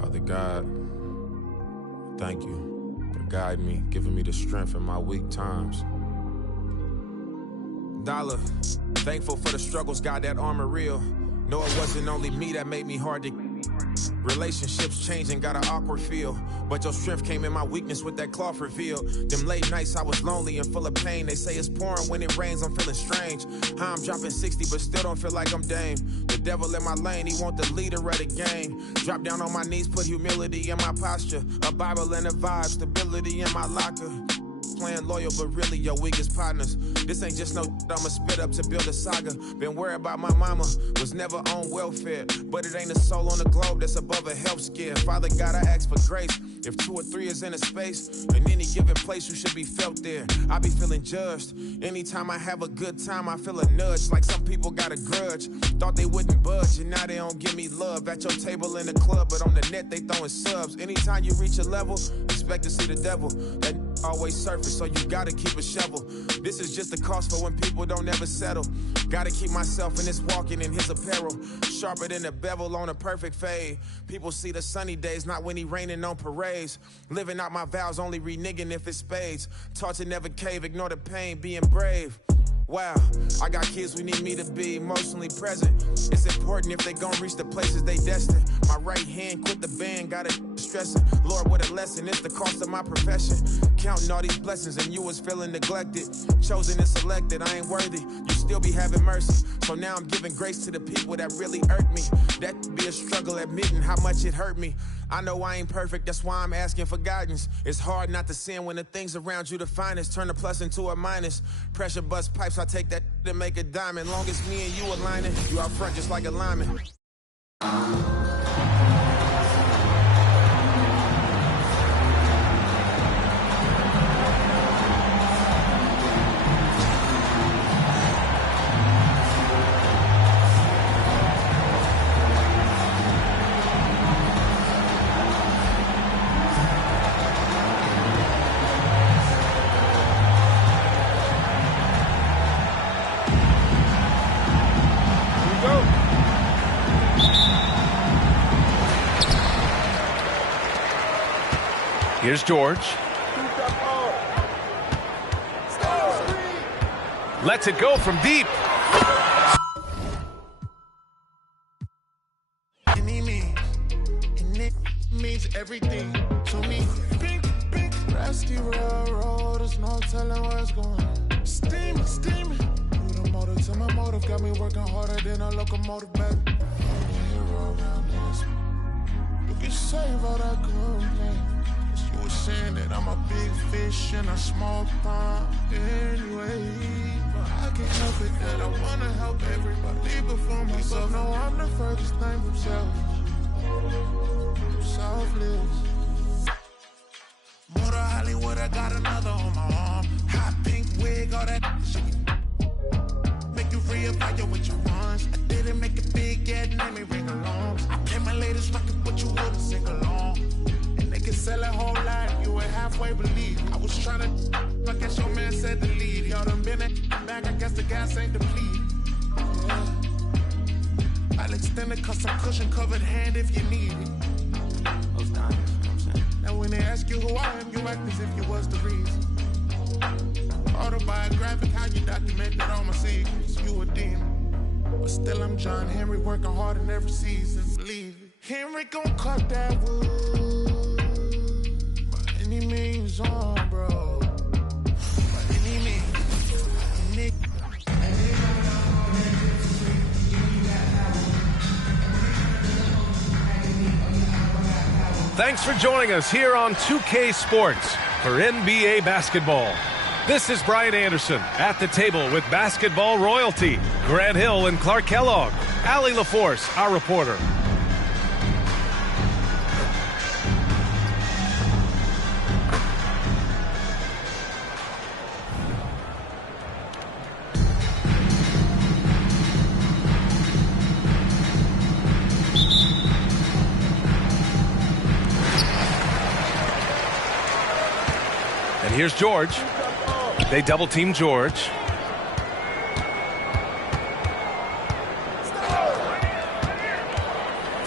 Father God, thank you for guiding me, giving me the strength in my weak times. Dollar, thankful for the struggles, God, that armor real. No, it wasn't only me that made me hard to... Relationships changing, got an awkward feel. But your strength came in my weakness with that cloth reveal. Them late nights I was lonely and full of pain. They say it's pouring when it rains, I'm feeling strange. How I'm dropping 60 but still don't feel like I'm Dame. The devil in my lane, he want the leader of the game. Drop down on my knees, put humility in my posture. A Bible and a vibe, stability in my locker. Playing loyal, but really your weakest partners. This ain't just no I'ma spit up to build a saga. Been worried about my mama, was never on welfare. But it ain't a soul on the globe that's above a health scare. Father God, I ask for grace. If 2 or 3 is in a space, in any given place, you should be felt there. I be feeling judged. Anytime I have a good time, I feel a nudge. Like some people got a grudge. Thought they wouldn't budge, and now they don't give me love. At your table in the club, but on the net, they throwing subs. Anytime you reach a level, expect to see the devil. That always surface, so you gotta keep a shovel. This is just the cost for when people don't ever settle. Gotta keep myself in this walking in his apparel. Sharper than a bevel on a perfect fade. People see the sunny days, not when he raining on parades. Living out my vows, only reneging if it's spades. Taught to never cave, ignore the pain, being brave. Wow, I got kids who need me to be emotionally present. It's important if they gon' reach the places they destined. My right hand quit the band, got it stressing. Lord, what a lesson, it's the cost of my profession. Counting all these blessings and you was feeling neglected. Chosen and selected, I ain't worthy, you still be having mercy. So now I'm giving grace to the people that really hurt me. That could be a struggle admitting how much it hurt me. I know I ain't perfect, that's why I'm asking for guidance. It's hard not to sin when the things around you the finest. Turn a plus into a minus. Pressure bust pipes, I take that to make a diamond. Long as me and you aligning, you out front just like a lineman. Here's George. Lets it go from deep. And it means everything to me. Pink, pink, rusty railroad. There's no telling where it's going. Steaming, steaming. You the motor to my motive. Got me working harder than a locomotive, baby. Hero around this. You can save all that complaint. You were saying that I'm a big fish in a small pond anyway. But I can't help it that I wanna help everybody before myself. No, I'm the furthest thing from selfless. Motor Hollywood, I got another on my arm. Hot pink wig, all that shit. Make you reevaluate what you want. I didn't make it big yet, name me ring along. I play my latest record, but you wouldn't sing along. They can sell a whole lot, you would halfway believe. I was trying to, I guess your man said to lead. Y'all done been back, I guess the gas ain't depleted. Yeah. I'll extend it cause I'm cushion covered hand if you need it. Those diamonds, you know what I'm saying? And when they ask you who I am, you act as if you was the reason. Autobiographic, how you documented all my secrets. You a demon, but still I'm John Henry working hard in every season. Believe it. Henry gon' cut that wood. Any means on, bro. By any means. Thanks for joining us here on 2K Sports for NBA basketball. This is Brian Anderson at the table with basketball royalty, Grant Hill and Clark Kellogg, Allie LaForce, our reporter. Here's George. They double team George.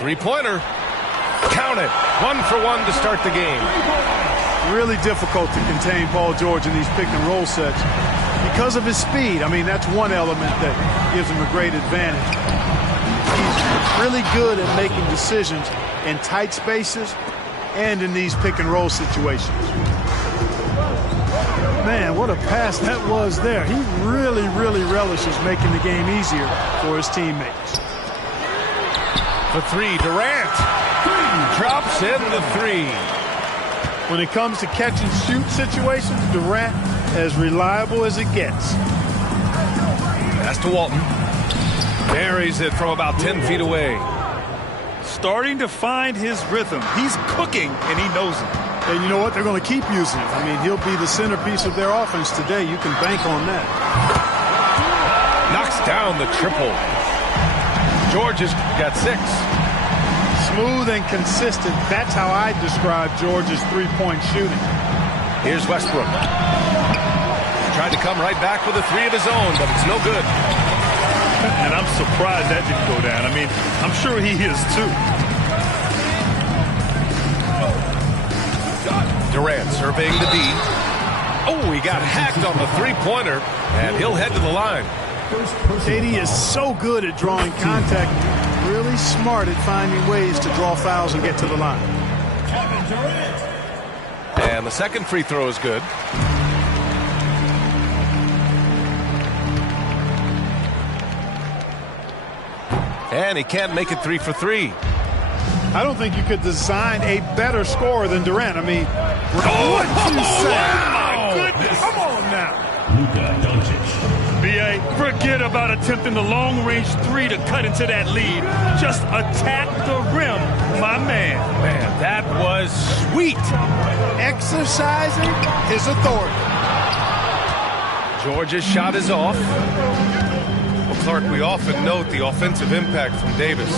Three-pointer. Count it. 1 for 1 to start the game. Really difficult to contain Paul George in these pick-and-roll sets because of his speed. I mean, that's one element that gives him a great advantage. He's really good at making decisions in tight spaces and in these pick-and-roll situations. Man, what a pass that was there. He really, really relishes making the game easier for his teammates. For three, Durant. Drops in the three. When it comes to catch-and-shoot situations, Durant as reliable as it gets. Pass to Walton. Buries it from about 10 feet away. Starting to find his rhythm. He's cooking, and he knows it. And you know what? They're going to keep using him. I mean, he'll be the centerpiece of their offense today. You can bank on that. Knocks down the triple. George has got 6. Smooth and consistent. That's how I describe George's three-point shooting. Here's Westbrook. Tried to come right back with a 3 of his own, but it's no good. And I'm surprised that didn't go down. I mean, I'm sure he is too. Durant surveying the D. Oh, he got hacked on the three-pointer, and he'll head to the line. KD is so good at drawing contact, really smart at finding ways to draw fouls and get to the line. And the second free throw is good. And he can't make it 3 for 3. I don't think you could design a better scorer than Durant. I mean, what you say? My goodness. Come on now. B.A., forget about attempting the long-range 3 to cut into that lead. Just attack the rim, my man. Man, that was sweet. Exercising his authority. George's shot is off. Well, Clark, we often note the offensive impact from Davis,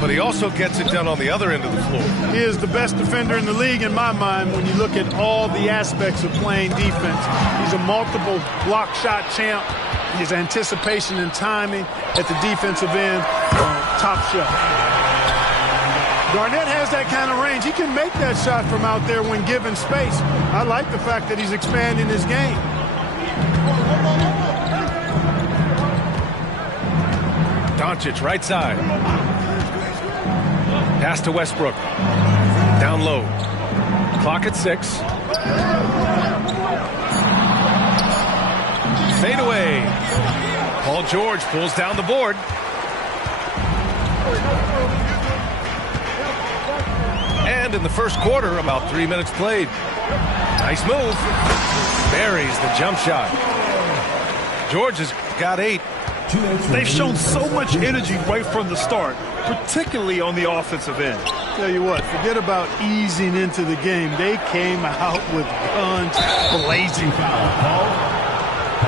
but he also gets it done on the other end of the floor. He is the best defender in the league in my mind when you look at all the aspects of playing defense. He's a multiple block shot champ. His anticipation and timing at the defensive end, top shelf. Garnett has that kind of range. He can make that shot from out there when given space. I like the fact that he's expanding his game. Doncic, right side. Pass to Westbrook. Down low. Clock at 6. Fade away. Paul George pulls down the board. And in the first quarter, about 3 minutes played. Nice move. Buries the jump shot. George has got 8. They've shown so much energy right from the start, particularly on the offensive end. Tell you what, forget about easing into the game. They came out with guns blazing.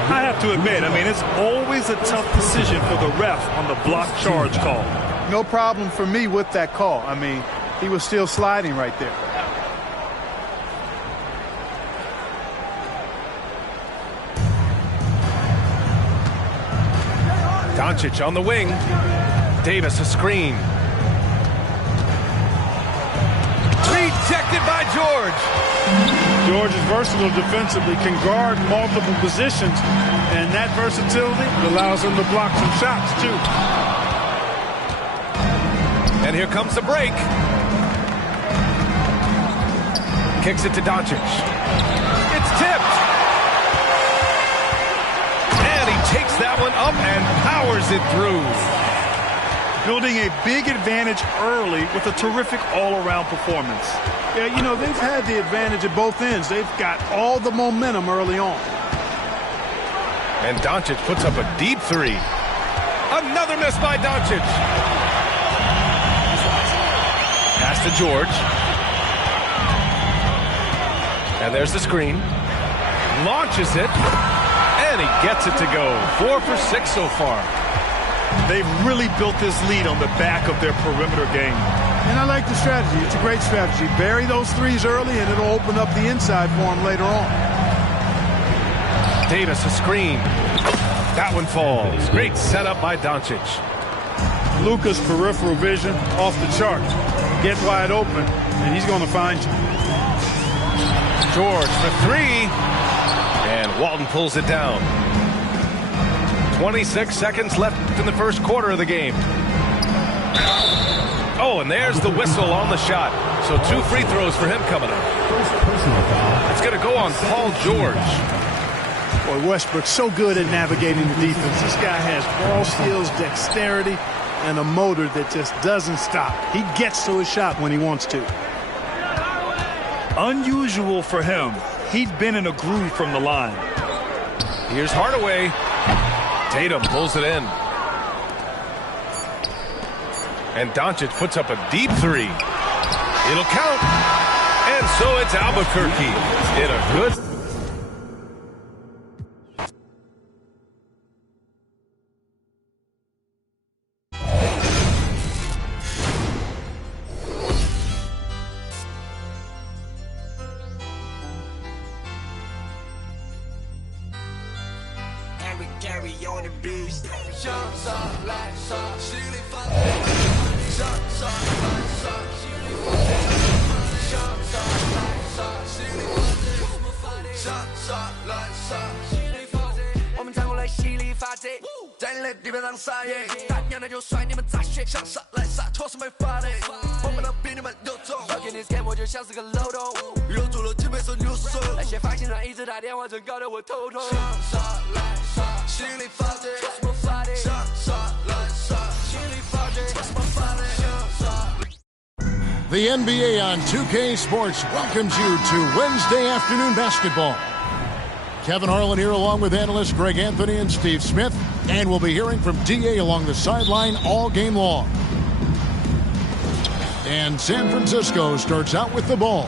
I have to admit, I mean, it's always a tough decision for the ref on the block charge call. No problem for me with that call. I mean, he was still sliding right there. Doncic on the wing. Davis a screen. Rejected by George. George is versatile defensively, can guard multiple positions, and that versatility allows him to block some shots, too. And here comes the break. Kicks it to Doncic. It's tipped. And he takes that one up and powers it through. Building a big advantage early with a terrific all-around performance. Yeah, you know, they've had the advantage at both ends. They've got all the momentum early on. And Doncic puts up a deep 3. Another miss by Doncic. Pass to George. And there's the screen. Launches it. And he gets it to go. 4 for 6 so far. They've really built this lead on the back of their perimeter game. And I like the strategy. It's a great strategy. Bury those threes early, and it'll open up the inside for them later on. Davis a screen. That one falls. Great setup by Doncic. Luka's peripheral vision off the chart. Get wide open, and he's going to find you. George for three. And Walton pulls it down. 26 seconds left in the first quarter of the game. Oh, and there's the whistle on the shot. So 2 free throws for him coming up. It's going to go on Paul George. Boy, Westbrook's so good at navigating the defense. This guy has ball skills, dexterity, and a motor that just doesn't stop. He gets to his shot when he wants to. Unusual for him. He'd been in a groove from the line. Here's Hardaway. Tatum pulls it in. And Doncic puts up a deep three. It'll count. And so it's Albuquerque in a good... Gary on the beast. The NBA on 2K Sports welcomes you to Wednesday afternoon basketball. Kevin Harlan here along with analysts Greg Anthony and Steve Smith. And we'll be hearing from DA along the sideline all game long. And San Francisco starts out with the ball.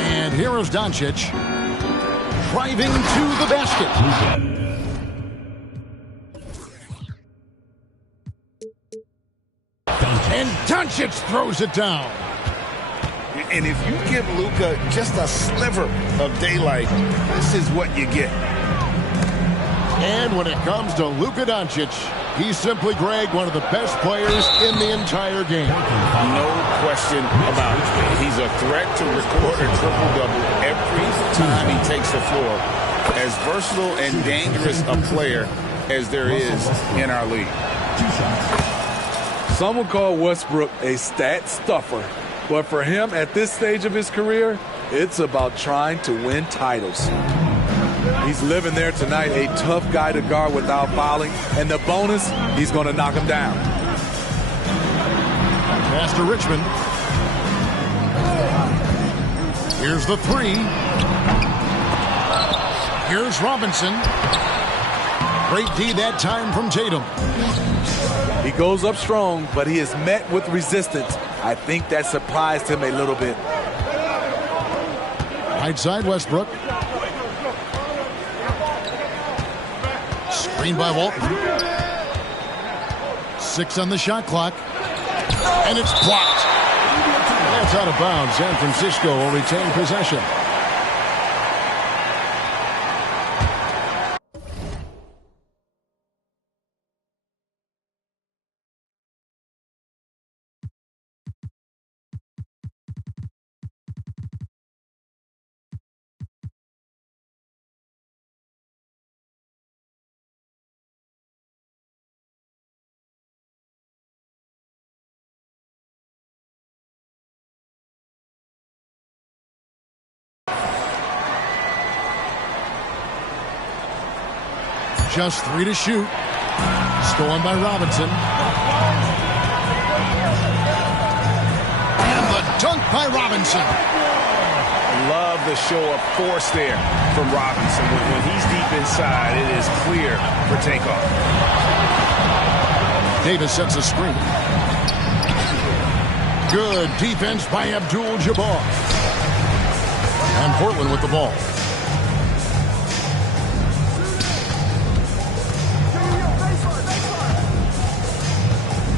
And here is Doncic driving to the basket. And Doncic throws it down. And if you give Luka just a sliver of daylight, this is what you get. And when it comes to Luka Doncic, he's simply, Greg, one of the best players in the entire game. No question about it. He's a threat to record a triple-double every time he takes the floor. As versatile and dangerous a player as there is in our league. Some would call Westbrook a stat stuffer, but for him at this stage of his career, it's about trying to win titles. He's living there tonight, a tough guy to guard without fouling, and the bonus, he's going to knock him down. Pass to Richmond. Here's the three. Here's Robinson. Great D that time from Tatum. He goes up strong, but he is met with resistance. I think that surprised him a little bit. Right side, Westbrook. Screen by Walton. 6 on the shot clock. And it's blocked. That's out of bounds. San Francisco will retain possession. Just 3 to shoot. Stolen by Robinson. And the dunk by Robinson. Love the show of force there from Robinson. When he's deep inside, it is clear for takeoff. Davis sets a screen. Good defense by Abdul-Jabbar. And Portland with the ball.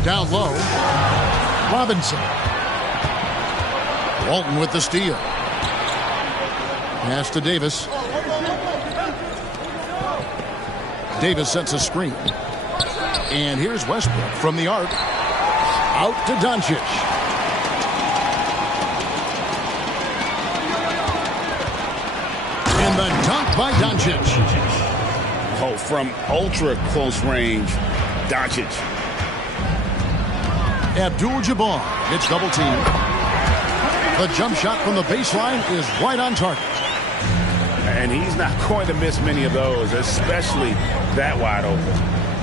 Down low. Robinson. Walton with the steal. Pass to Davis. Davis sets a screen. And here's Westbrook from the arc. Out to Doncic. And the dunk by Doncic. Oh, from ultra close range, Doncic. Abdul-Jabbar. It's double team. The jump shot from the baseline is right on target. And he's not going to miss many of those, especially that wide open.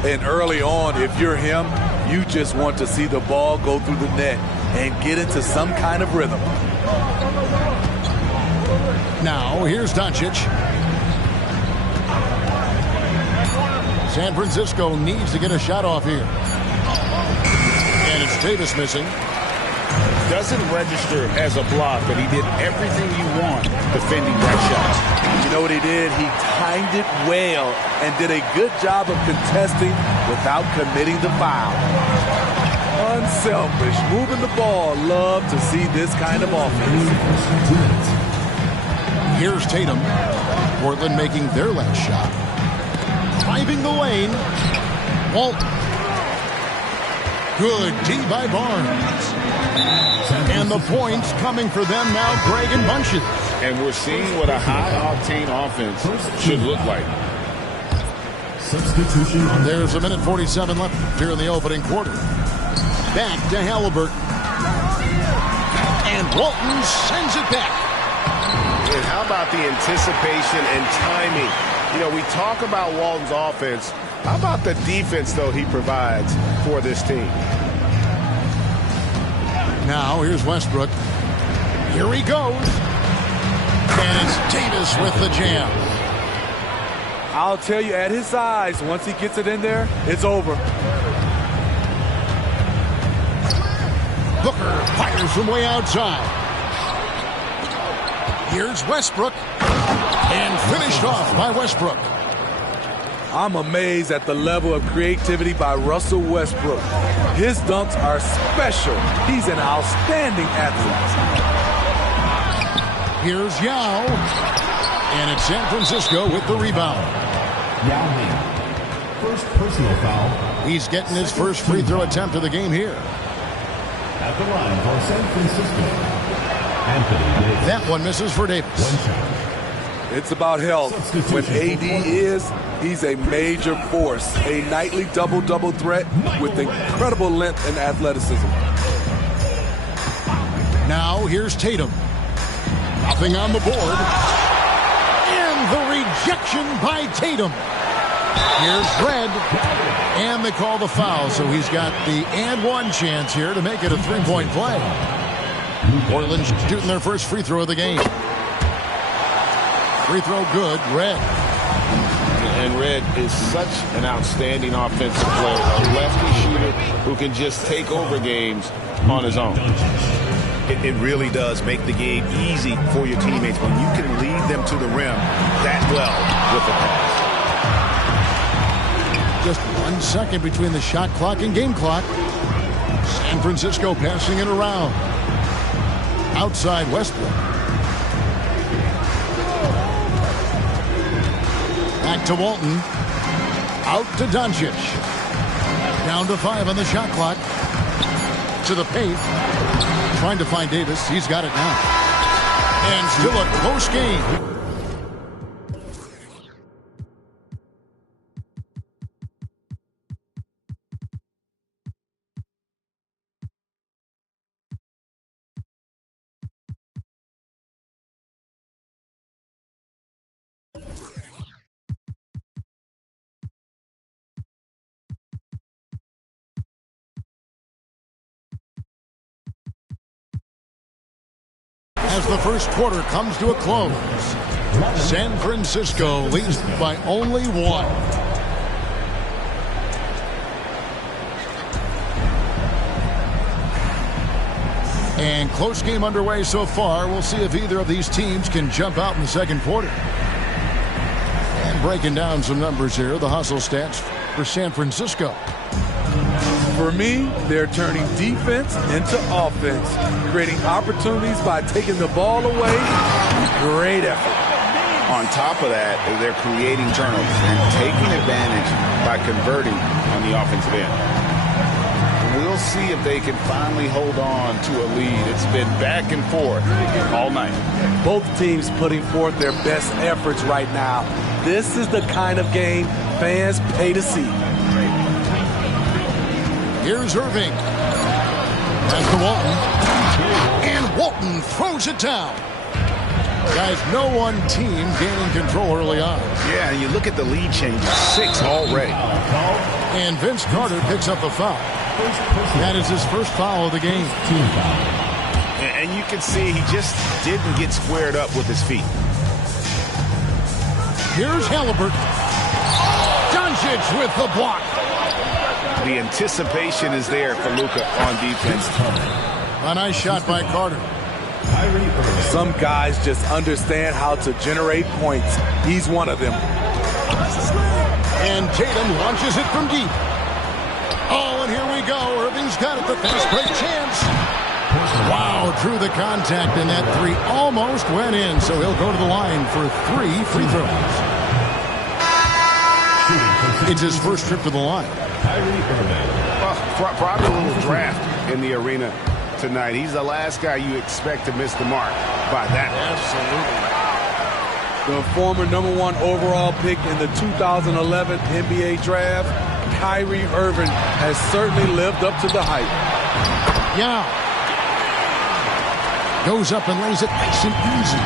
And early on, if you're him, you just want to see the ball go through the net and get into some kind of rhythm. Now, here's Doncic. San Francisco needs to get a shot off here. And it's Davis missing. Doesn't register as a block, but he did everything you want defending that shot. You know what he did? He timed it well and did a good job of contesting without committing the foul. Unselfish, moving the ball. Love to see this kind of offense. Here's Tatum. Portland making their last shot. Driving the lane. Walton. Good D by Barnes. And the points coming for them now, Greg, in bunches. And we're seeing what a high-octane offense should look like. Substitution. There's a minute 47 left here in the opening quarter. Back to Halliburton. And Walton sends it back. And how about the anticipation and timing? You know, we talk about Walton's offense. How about the defense, though, he provides for this team? Now, here's Westbrook. Here he goes. And it's Davis with the jam. I'll tell you, at his size, once he gets it in there, it's over. Booker fires from way outside. Here's Westbrook. And finished off by Westbrook. I'm amazed at the level of creativity by Russell Westbrook. His dunks are special. He's an outstanding athlete. Here's Yao. And it's San Francisco with the rebound. Yao, first personal foul. He's getting his first free throw attempt of the game here. At the line for San Francisco, Anthony Davis. That one misses for Davis. It's about health. When AD is, he's a major force. A nightly double-double threat with incredible length and athleticism. Now here's Tatum. Nothing on the board. And the rejection by Tatum. Here's Red. And they call the foul, so he's got the and one chance here to make it a three-point play. Portland shooting their first free throw of the game. Free throw good, Red. And Red is such an outstanding offensive player, a lefty shooter who can just take over games on his own. It really does make the game easy for your teammates when you can lead them to the rim that well with a pass. Just 1 second between the shot clock and game clock. San Francisco passing it around. Outside Westbrook. Back to Walton. Out to Doncic. Down to 5 on the shot clock. To the paint. Trying to find Davis. He's got it now. And still a close game. As the first quarter comes to a close, San Francisco leads by only 1. And close game underway so far. We'll see if either of these teams can jump out in the second quarter. And breaking down some numbers here, the hustle stats for San Francisco. For me, they're turning defense into offense, creating opportunities by taking the ball away. Great effort. On top of that, they're creating turnovers and taking advantage by converting on the offensive end. We'll see if they can finally hold on to a lead. It's been back and forth all night. Both teams putting forth their best efforts right now. This is the kind of game fans pay to see. Here's Irving. That's to Walton. And Walton throws it down. Guys, no one team gaining control early on. Yeah, and you look at the lead changes, 6 already. And Vince Carter picks up the foul. That is his first foul of the game. And you can see he just didn't get squared up with his feet. Here's Halliburton. Doncic with the block. The anticipation is there for Luka on defense. A nice shot by Carter. Some guys just understand how to generate points. He's one of them. And Tatum launches it from deep. Oh, and here we go. Irving's got it. The fast break chance. Wow, through the contact, and that three almost went in. So he'll go to the line for 3 free throws. It's his first trip to the line. Well, probably a little draft in the arena tonight. He's the last guy you expect to miss the mark by that. The former #1 overall pick in the 2011 NBA draft, Kyrie Irving, has certainly lived up to the hype. Yeah. Goes up and lays it nice and easy.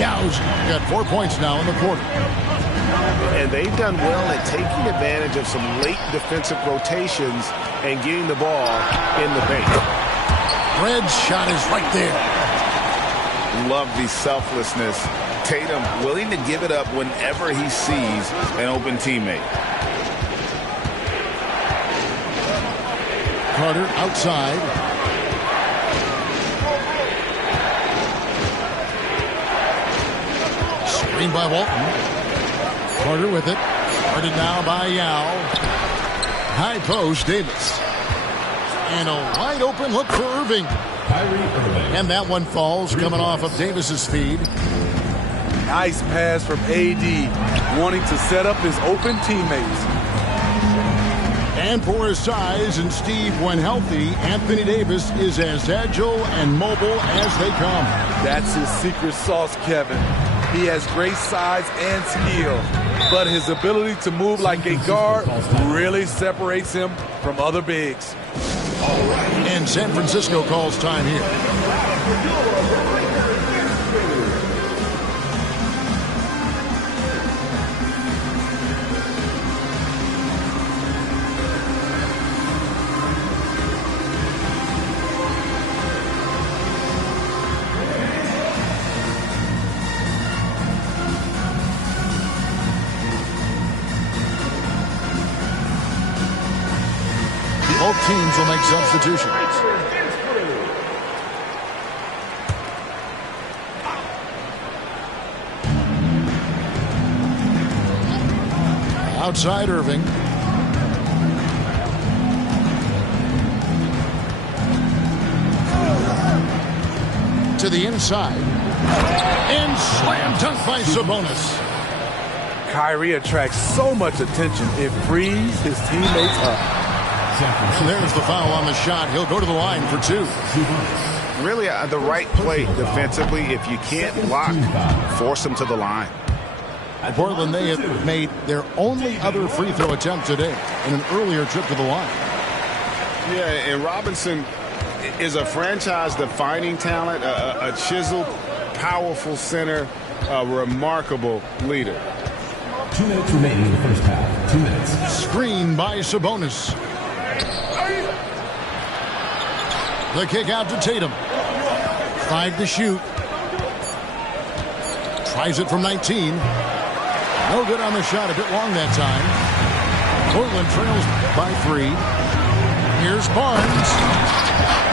Yow's got 4 points now in the quarter. And they've done well at taking advantage of some late defensive rotations and getting the ball in the paint. Red's shot is right there. Love the selflessness. Tatum willing to give it up whenever he sees an open teammate. Carter outside. Screen by Walton. Carter with it. Guarded now by Yao. High post, Davis. And a wide open look for Irving. And that one falls, coming off of Davis's feed. Nice pass from AD, wanting to set up his open teammates. And for his size and Steve, when healthy, Anthony Davis is as agile and mobile as they come. That's his secret sauce, Kevin. He has great size and skill, but his ability to move like a guard really separates him from other bigs. And San Francisco calls time here. Both teams will make substitutions. Outside Irving. To the inside. And slam dunk by Sabonis. Kyrie attracts so much attention, it frees his teammates up. And there's the foul on the shot. He'll go to the line for 2. Really the right play defensively. If you can't block, force them to the line. Portland, they have made their only other free throw attempt today in an earlier trip to the line. Yeah, and Robinson is a franchise-defining talent, a chiseled, powerful center, a remarkable leader. 2 minutes remaining in the first half. 2 minutes. Screen by Sabonis. The kick out to Tatum. 5 to shoot. Tries it from 19. No good on the shot. A bit long that time. Portland trails by 3. Here's Barnes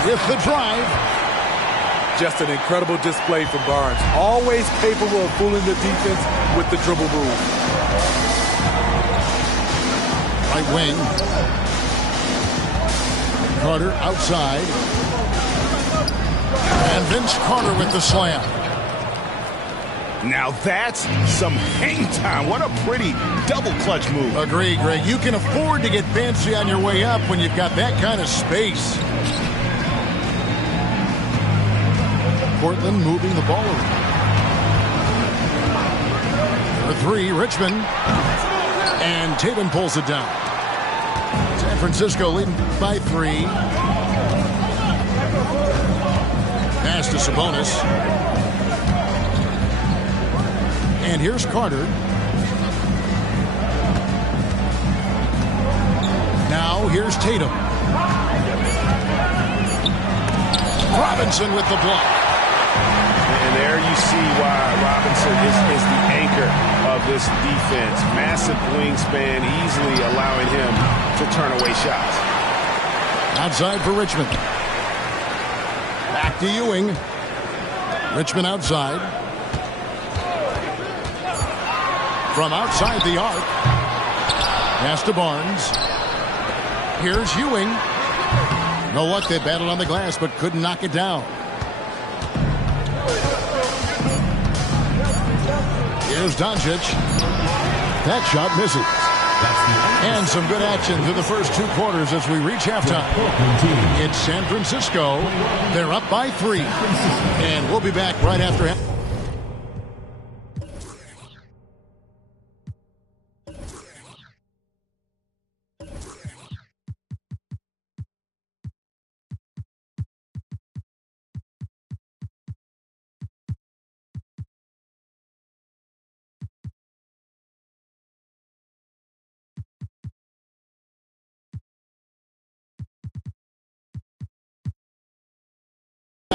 with the drive. Just an incredible display from Barnes. Always capable of fooling the defense with the dribble move. Right wing. Carter outside. And Vince Carter with the slam. Now that's some hang time. What a pretty double clutch move. Agree, Greg. You can afford to get fancy on your way up when you've got that kind of space. Portland moving the ball around. For three, Richmond. And Tatum pulls it down. San Francisco leading by 3. Pass to Sabonis. And here's Carter. Now here's Tatum. Robinson with the block. And there you see why Robinson is the anchor of this defense. Massive wingspan, easily allowing him to turn away shots. Outside for Richmond. Back to Ewing. Richmond outside. From outside the arc. Pass to Barnes. Here's Ewing. No luck, they battled on the glass but couldn't knock it down. Here's Doncic. That shot misses. And some good action through the first 2 quarters as we reach halftime. It's San Francisco. They're up by 3. And we'll be back right after halftime.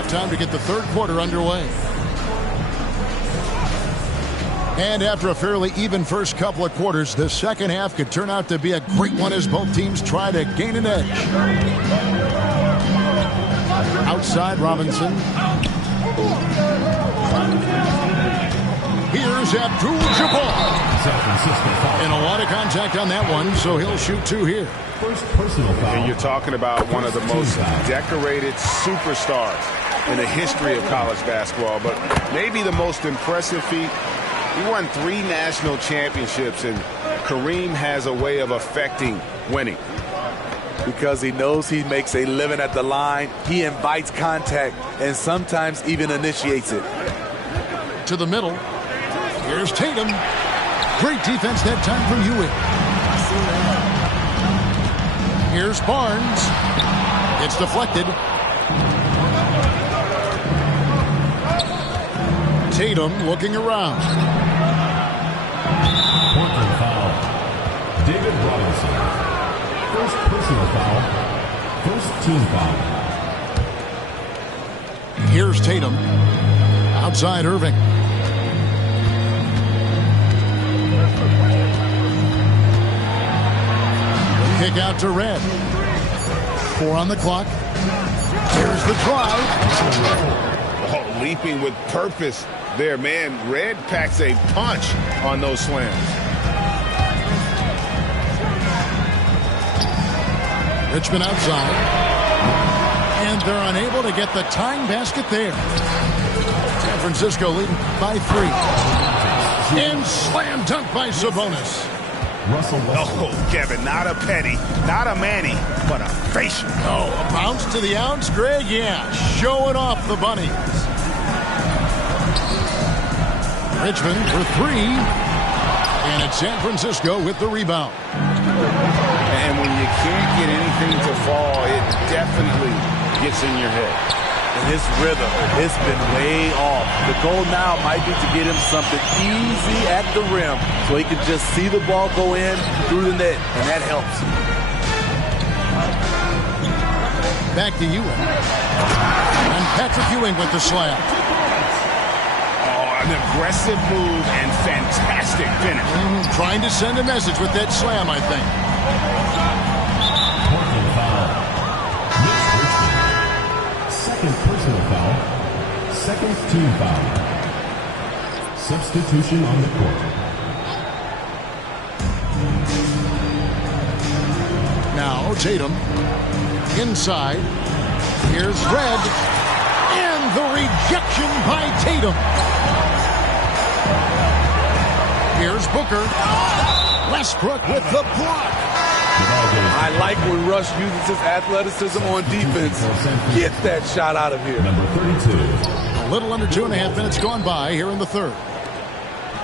Time to get the third quarter underway. And after a fairly even first couple of quarters, the second half could turn out to be a great one as both teams try to gain an edge. Outside Robinson. Here's Abdul-Jabbar. And a lot of contact on that one, so he'll shoot 2 here. First personal foul. And you're talking about one of the most decorated superstars in the history of college basketball, but maybe the most impressive feat. He won 3 national championships, and Kareem has a way of affecting winning. Because he knows he makes a living at the line, he invites contact and sometimes even initiates it. To the middle. Here's Tatum. Great defense that time from Ewing. Here's Barnes. It's deflected. Tatum looking around. Portland foul. David Robinson. First personal foul. First team foul. Here's Tatum. Outside Irving. Kick out to Red. 4 on the clock. Here's the drive. Oh, leaping with purpose there, man. Red packs a punch on those slams. Richmond outside. And they're unable to get the tying basket there. San Francisco leading by 3. And slam dunk by Sabonis. Oh, Kevin, not a penny, not a Manny, but a facial. Oh, a bounce to the ounce, Greg? Yeah, showing off the bunnies. Richmond for 3. And it's San Francisco with the rebound. And when you can't get anything to fall, it definitely gets in your head. And his rhythm, it's been way off. The goal now might be to get him something easy at the rim so he can just see the ball go in through the net, and that helps. Back to Ewing. And Patrick Ewing with the slam. Oh, an aggressive move and fantastic finish. Trying to send a message with that slam, I think. Portland foul. Second personal foul. Second team foul. Substitution on the court. Now Tatum. Inside. Here's Red. And the rejection by Tatum. Here's Booker. Westbrook with the block. I like when Russ uses his athleticism on defense. Get that shot out of here. Number 32. A little under 2.5 minutes gone by here in the third.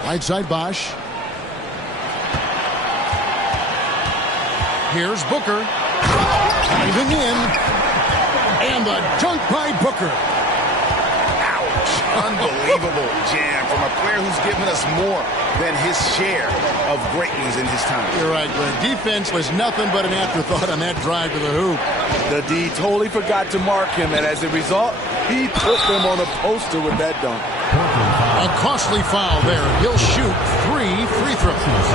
Right side Bosch. Here's Booker. Diving in. And the dunk by Booker. Unbelievable jam from a player who's given us more than his share of greatness in his time. You're right, Greg. Defense was nothing but an afterthought on that drive to the hoop. The D totally forgot to mark him, and as a result, he put them on a poster with that dunk. A costly foul there. He'll shoot 3 free throws.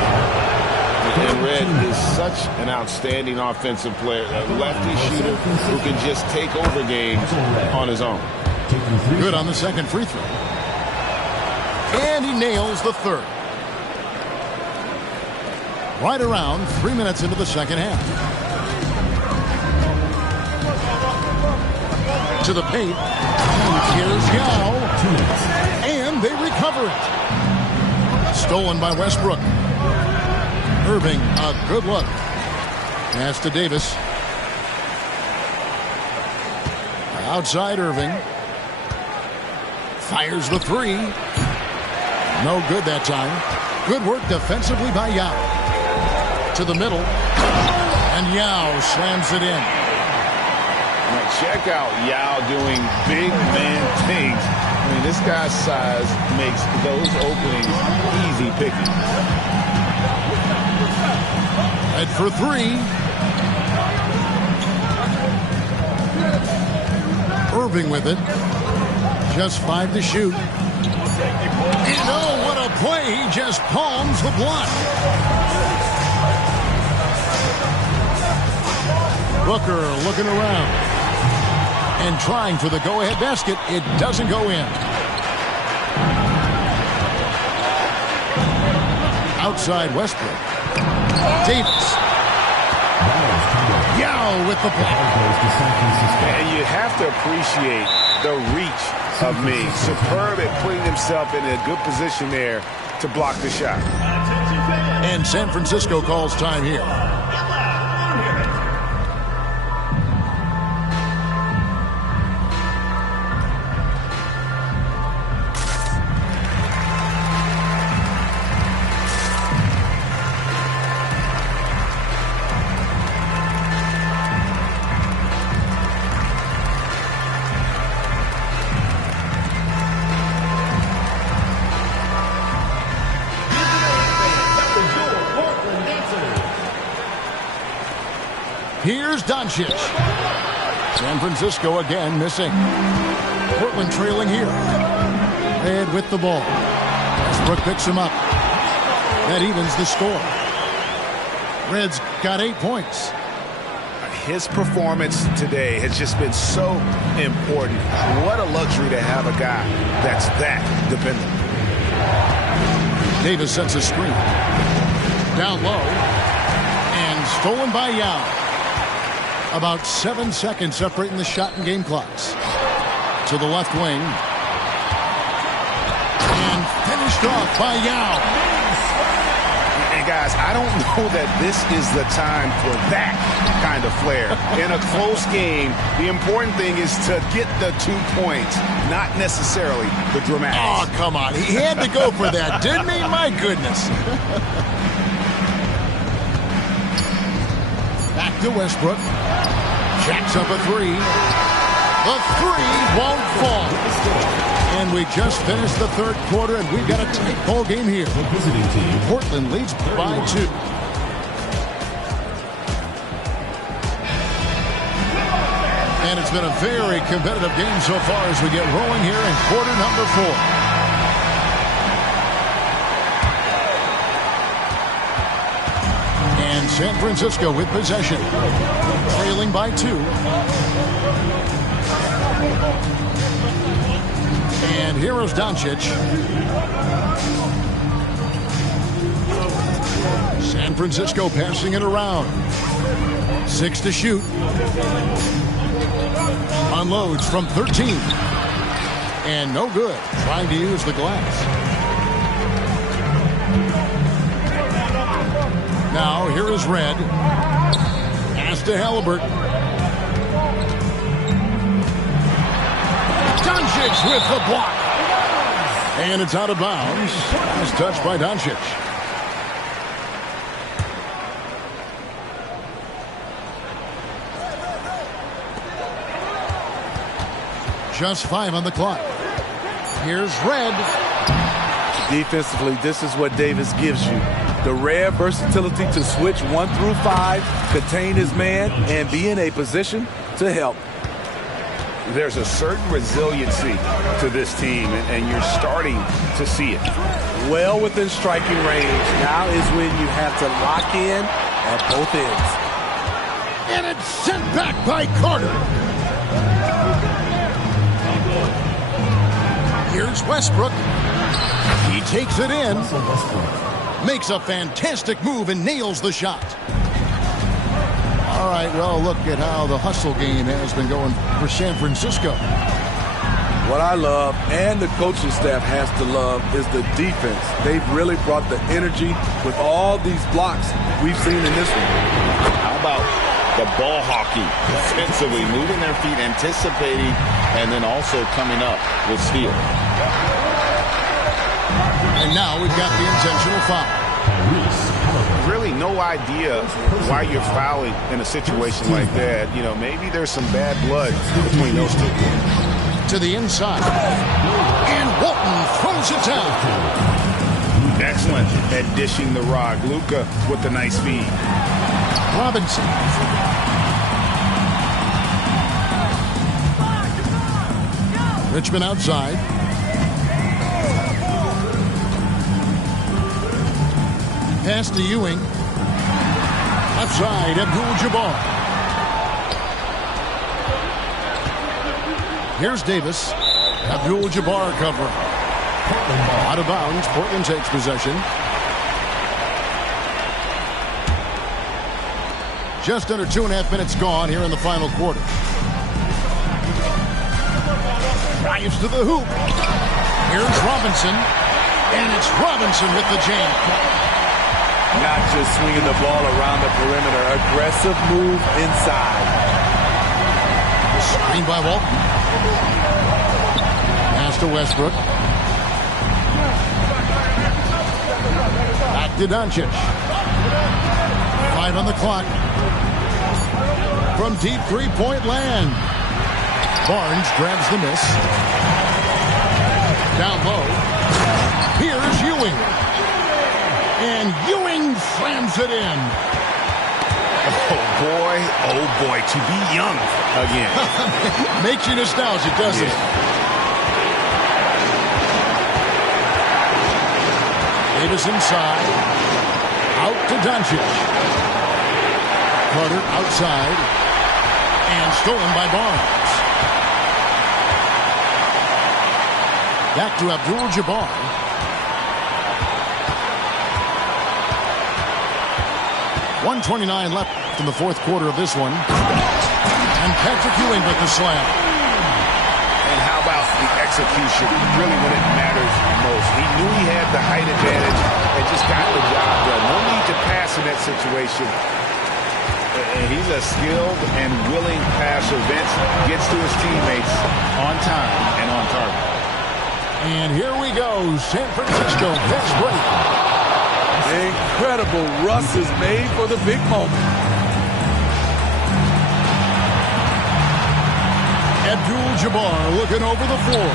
And Red is such an outstanding offensive player, a lefty shooter who can just take over games on his own. Good on the second free throw. And he nails the third. Right around 3 minutes into the second half. To the paint. Here's Yao. And they recover it. Stolen by Westbrook. Irving, a good look. Pass to Davis. Outside Irving. Fires the three. No good that time. Good work defensively by Yao. To the middle. And Yao slams it in. Now check out Yao doing big man things. I mean, this guy's size makes those openings easy picking. Head for three. Irving with it. Just 5 to shoot. And oh, what a play. He just palms the block. Booker looking around. And trying for the go-ahead basket. It doesn't go in. Outside Westbrook. Davis. Yao with the block. And you have to appreciate the reach of me. Superb at putting himself in a good position there to block the shot. And San Francisco calls time here. Here's Doncic. San Francisco again missing. Portland trailing here. Red with the ball. Westbrook picks him up. That evens the score. Red's got 8 points. His performance today has just been so important. What a luxury to have a guy that's that dependent. Davis sets a screen. Down low. And stolen by Yao. About 7 seconds separating the shot and game clocks. To the left wing. And finished off by Yao. And guys, I don't know that this is the time for that kind of flair. In a close game, the important thing is to get the 2 points, not necessarily the dramatics. Oh, come on. He had to go for that, didn't he? My goodness. Back to Westbrook. Jacks up a three. The three won't fall. And we just finished the third quarter, and we've got a tight ball game here. Portland leads by 2. And it's been a very competitive game so far as we get rolling here in quarter number 4. And San Francisco with possession, trailing by 2. And here is Doncic. San Francisco passing it around. 6 to shoot. Unloads from 13. And no good. Trying to use the glass. Now, here is Red. Pass to Halliburton. Doncic with the block. And it's out of bounds. Nice touch by Doncic. Just 5 on the clock. Here's Red. Defensively, this is what Davis gives you. The rare versatility to switch 1 through 5, contain his man, and be in a position to help. There's a certain resiliency to this team, and you're starting to see it. Well within striking range. Now is when you have to lock in at both ends. And it's sent back by Carter. Here's Westbrook. He takes it in. Makes a fantastic move and nails the shot. All right, well, look at how the hustle game has been going for San Francisco. What I love, and the coaching staff has to love, is the defense. They've really brought the energy with all these blocks we've seen in this one. How about the ball hockey defensively, moving their feet, anticipating, and then also coming up with steal. And now we've got the intentional foul. Really no idea why you're fouling in a situation like that. You know, maybe there's some bad blood between those two. To the inside. And Walton throws it down. Excellent at dishing the rock. Luka with the nice feed. Robinson. Richmond outside. Pass to Ewing. Left side, Abdul-Jabbar. Here's Davis. Abdul-Jabbar covering. Out of bounds. Portland takes possession. Just under 2.5 minutes gone here in the final quarter. Drives to the hoop. Here's Robinson. And it's Robinson with the jam. Not just swinging the ball around the perimeter. Aggressive move inside. Screen by Walton. Pass to Westbrook. Back to Doncic. 5 on the clock. From deep three-point land. Barnes grabs the miss. Down low. Here's Ewing. And Ewing slams it in. Oh boy, to be young again. Makes you nostalgic, doesn't it? Davis inside. Out to Doncic. Carter outside. And stolen by Barnes. Back to Abdul-Jabbar. 1:29 left in the fourth quarter of this one. And Patrick Ewing with the slam. And how about the execution? Really when it matters most. He knew he had the height advantage and just got the job done. No need to pass in that situation. And he's a skilled and willing passer. Vince gets to his teammates on time and on target. And here we go. San Francisco fast break. Incredible. Russ is made for the big moment. Abdul-Jabbar looking over the floor.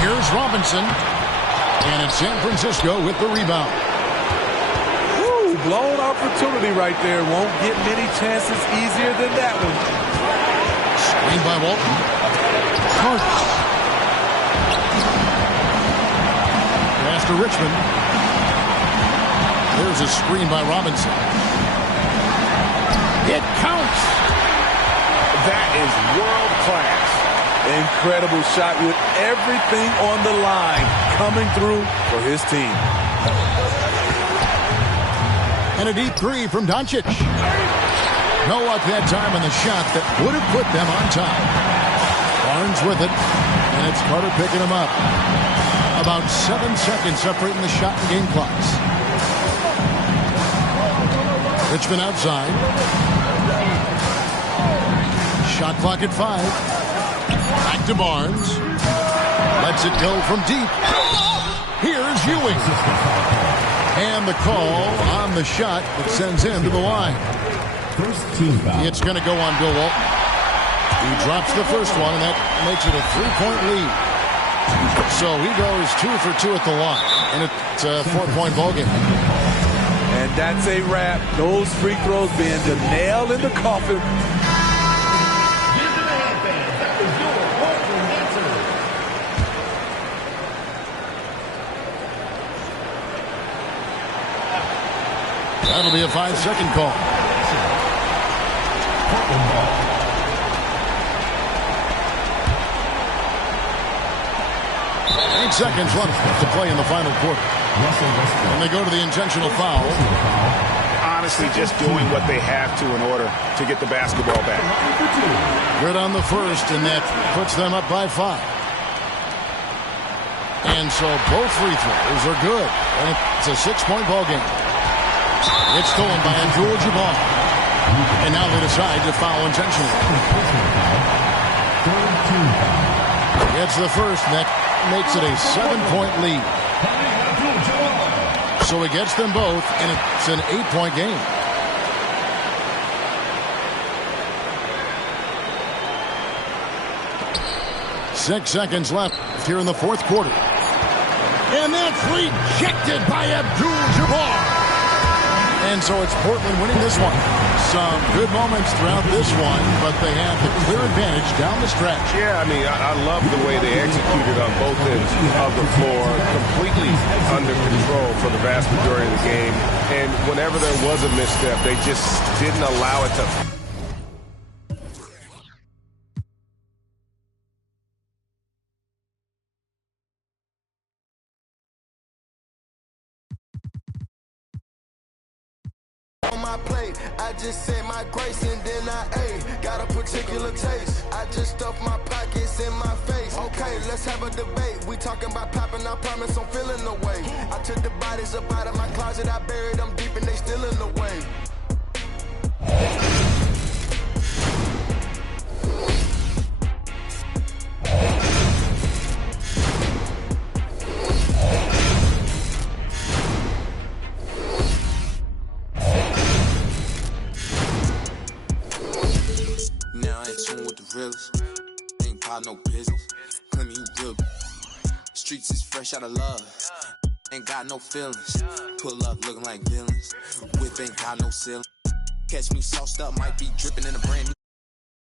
Here's Robinson. And it's San Francisco with the rebound. Woo, blown opportunity right there. Won't get many chances easier than that one. Screen by Walton. Carter. Pass to Richmond. There's a screen by Robinson. It counts. That is world class. Incredible shot with everything on the line coming through for his team. And a deep three from Doncic. No luck that time on the shot that would have put them on top. Barnes with it. And it's Carter picking him up. About 7 seconds separating the shot and game clocks. Richmond outside. Shot clock at 5. Back to Barnes. Lets it go from deep. Here's Ewing. And the call on the shot that sends him to the line. It's going to go on Bill Walton. He drops the first one, and that makes it a 3-point lead. So he goes 2 for 2 at the line, and it's a 4-point ball game. And that's a wrap. Those free throws being the nail in the coffin. That'll be a 5-second call. 8 seconds left to play in the final quarter. And they go to the intentional foul. Honestly, just doing what they have to in order to get the basketball back. Good on the first, and that puts them up by 5. And so both free throws are good. And it's a 6-point ball game. It's stolen by Abdul-Jabbar. And now they decide to foul intentionally. It's the first, and that makes it a 7-point lead. So he gets them both, and it's an 8-point game. Six seconds left here in the fourth quarter. And that's rejected by Abdul-Jabbar. And so it's Portland winning this one. Some good moments throughout this one, but they have the clear advantage down the stretch. Yeah, I mean, I love the way they executed on both ends of the floor, completely under control for the vast majority of the game. And whenever there was a misstep, they just didn't allow it to. My plate, I just said my grace and then I ate. Got a particular taste. I just stuffed my pockets in my face. Okay, let's have a debate. We talking about popping, I promise I'm feeling the way. I took the bodies up out of my closet, I buried them deep and they still in the way. Ain't got no business. Claim you real. Streets is fresh out of love. Ain't got no feelings. Pull up looking like villains. Whip ain't got no ceiling. Catch me sauced up, might be dripping in a brand new